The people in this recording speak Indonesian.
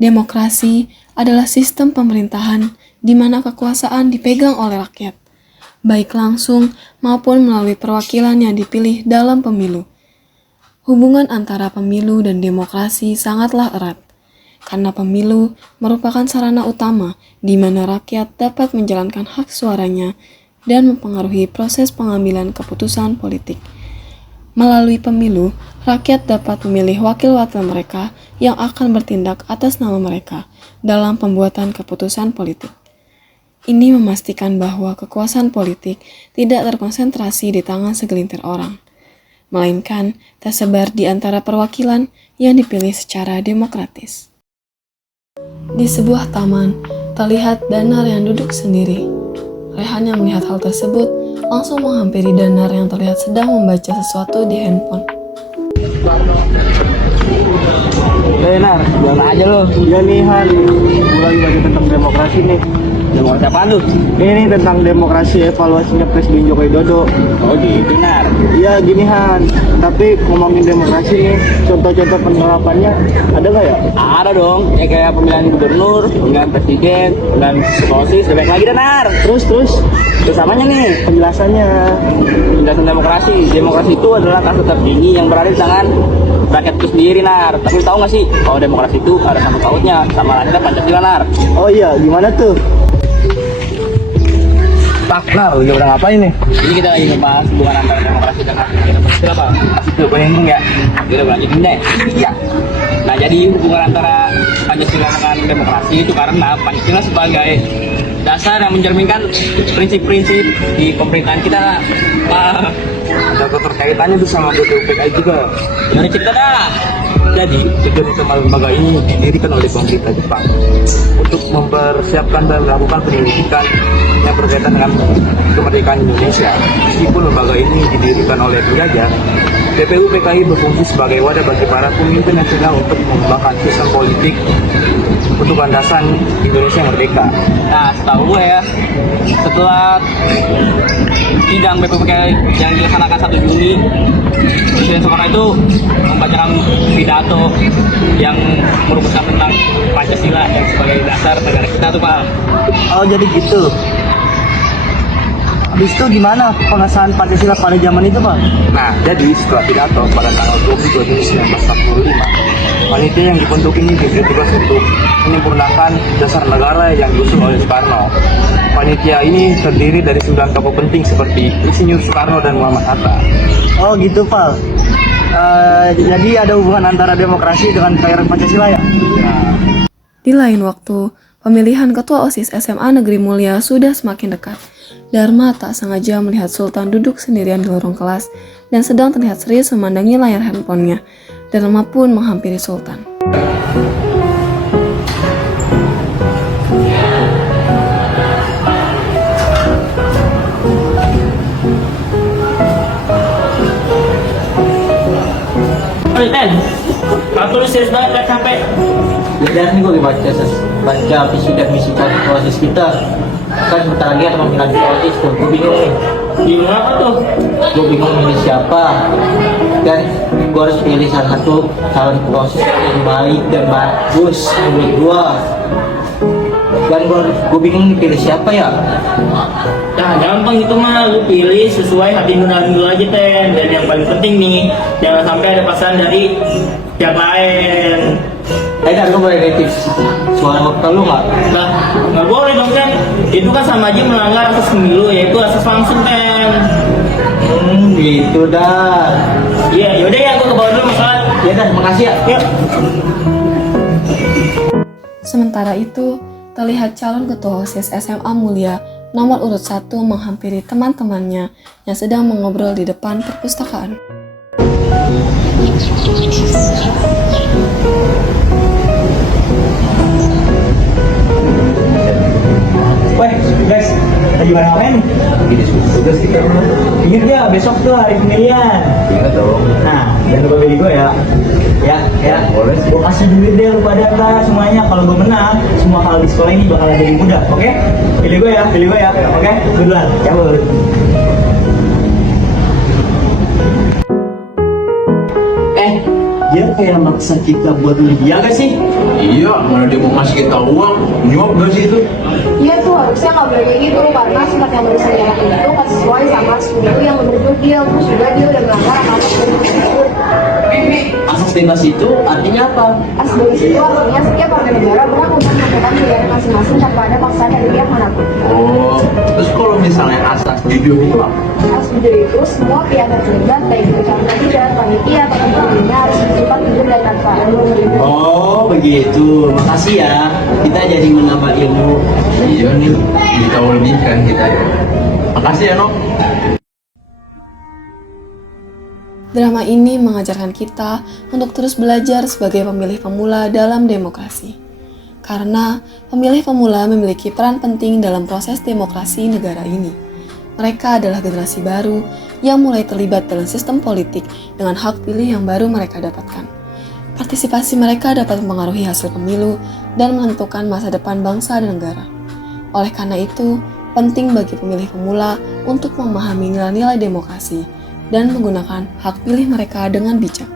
Demokrasi adalah sistem pemerintahan di mana kekuasaan dipegang oleh rakyat, baik langsung maupun melalui perwakilan yang dipilih dalam pemilu. Hubungan antara pemilu dan demokrasi sangatlah erat, karena pemilu merupakan sarana utama di mana rakyat dapat menjalankan hak suaranya dan mempengaruhi proses pengambilan keputusan politik. Melalui pemilu, rakyat dapat memilih wakil-wakil mereka yang akan bertindak atas nama mereka dalam pembuatan keputusan politik. Ini memastikan bahwa kekuasaan politik tidak terkonsentrasi di tangan segelintir orang, melainkan tersebar di antara perwakilan yang dipilih secara demokratis. Di sebuah taman, terlihat Danar yang duduk sendiri. Rehan yang melihat hal tersebut langsung menghampiri Danar yang terlihat sedang membaca sesuatu di handphone. Nar, jangan aja lo. Iya nih Han, gue lagi baca tentang demokrasi nih. Demokrasi apa tuh? Ini tentang demokrasi evaluasinya Presiden Joko Widodo. Oh gitu, Nar. Iya gini Han, tapi ngomongin demokrasi nih, contoh-contoh penerapannya ada nggak ya? Ada dong, ya kayak pemilihan gubernur, pemilihan presiden, pemilihan sosis, lebih lagi dah, Nar. Terus Bersamanya nih, penjelasannya. penjelasan demokrasi. Demokrasi itu adalah kasta tertinggi yang berada di tangan rakyat itu sendiri, Nar. Tapi tahu nggak sih, kalau demokrasi itu ada sangkut pautnya sama lahirnya Pancasila, Nar. Oh iya, gimana tuh? Pak, Nar, lu udah ngapain nih? Ini kita lagi ngebahas hubungan antara demokrasi dan Pancasila, Pak. Asik tuh, gue nyambung ya. Udah lanjutin deh. Iya. Nah, jadi hubungan antara Pancasila dengan demokrasi itu karena Pancasila sebagai dasar yang mencerminkan prinsip-prinsip di pemerintahan kita, Pak. Ada keterkaitannya tuh sama BPUPKI juga. Dari cerita dah. Jadi, kedua lembaga ini didirikan oleh pemerintah Jepang untuk mempersiapkan dan melakukan penyelidikan yang berkaitan dengan kemerdekaan Indonesia. Meskipun lembaga ini didirikan oleh penjajah, BPUPKI berfungsi sebagai wadah bagi para pemimpin nasional untuk mengembangkan sistem politik untuk landasan Indonesia yang merdeka. Nah, setahu gue ya, setelah sidang BPUPKI yang dilaksanakan 1 Juni, Presiden Soekarno itu membacakan pidato yang merumuskan tentang Pancasila yang sebagai dasar negara kita tuh, Pak. Oh jadi gitu. Habis itu gimana pengesahan Pancasila pada zaman itu Pak? Nah jadi setelah pidato pada tanggal 22 Juni 1945, panitia yang dibentuk ini diberi tugas untuk menyempurnakan dasar negara yang diusung oleh Soekarno. Panitia ini terdiri dari 9 tokoh penting seperti Insinyur Soekarno dan Muhammad Hatta. Oh gitu Pak. Jadi ada hubungan antara demokrasi dengan kelahiran Pancasila ya? Di lain waktu, pemilihan ketua OSIS SMA Negeri Mulia sudah semakin dekat. Dharma tak sengaja melihat Sultan duduk sendirian di lorong kelas dan sedang terlihat serius memandangi layar handphonenya. Dharma pun menghampiri Sultan. Ten, aku serius banget liat HP. Lihat nih gue baca visi dan misi OSIS kita. Kan bentar lagi ada pemilihan OSIS tuh, gue bingung nih. Bingung apa tuh? Gue bingung milih siapa. Dan gue harus pilih salah satu calon ketua OSIS yang baik dan bagus menurut gue. Dan gue bingung nih pilih siapa ya. Nah, gampang itu mah, lu pilih sesuai hati nurani lu aja, Ten. Dan yang paling penting nih, jangan sampai ada pasangan dari pihak lain. Dan lu boleh nitip suara waktu lu nggak? Nah, nggak boleh dong, Ten. Itu kan sama aja melanggar asas pemilu, yaitu asas langsung, Ten. Gitu dah. Iya, yaudah ya, gue ke bawah dulu masalah. Ya dah, makasih ya. Yuk. Sementara itu, terlihat calon ketua OSIS SMA Mulia nomor urut 1 menghampiri teman-temannya yang sedang mengobrol di depan perpustakaan. Weh guys, lagi main lagi diskusi tugas kita. Ingat ya besok tuh hari pemilihan. Ingat dong. Nah, jangan lupa pilih gue ya. Ya, boleh. Gue kasih duit deh lu pada atas semuanya. Kalau gue menang, semua hal di sekolah ini bakal jadi mudah, oke? Pilih gue ya, oke? Duluan, cabut. Dia kayak maksa kita buat milih dia gak sih? Iya, mana dia mau kasih kita uang, nyuap gak sih itu? Iya tuh harusnya nggak boleh kayak gitu karena sifat yang barusan dia lakuin itu kan sesuai sama studi yang menurut dia, terus juga dia udah melanggar apa-apa tersebut. Asas bebas itu artinya apa? As bebas itu artinya setiap warga negara berhak untuk menentukan pilihan masing-masing tanpa ada paksaan dari pihak manapun. Oh, terus kalau misalnya asas jujur itu apa? As jujur itu semua pihak yang terlibat baik itu calon kandidat, panitia atau pemilihnya harus bersifat jujur dan transparan. Oh begitu, makasih ya. Kita jadi menambah ilmu. Iya nih, jadi tahu lebih kan kita ya. Makasih ya, Nok. Drama ini mengajarkan kita untuk terus belajar sebagai pemilih pemula dalam demokrasi. Karena pemilih pemula memiliki peran penting dalam proses demokrasi negara ini. Mereka adalah generasi baru yang mulai terlibat dalam sistem politik dengan hak pilih yang baru mereka dapatkan. Partisipasi mereka dapat mempengaruhi hasil pemilu dan menentukan masa depan bangsa dan negara. Oleh karena itu, penting bagi pemilih pemula untuk memahami nilai-nilai demokrasi dan menggunakan hak pilih mereka dengan bijak.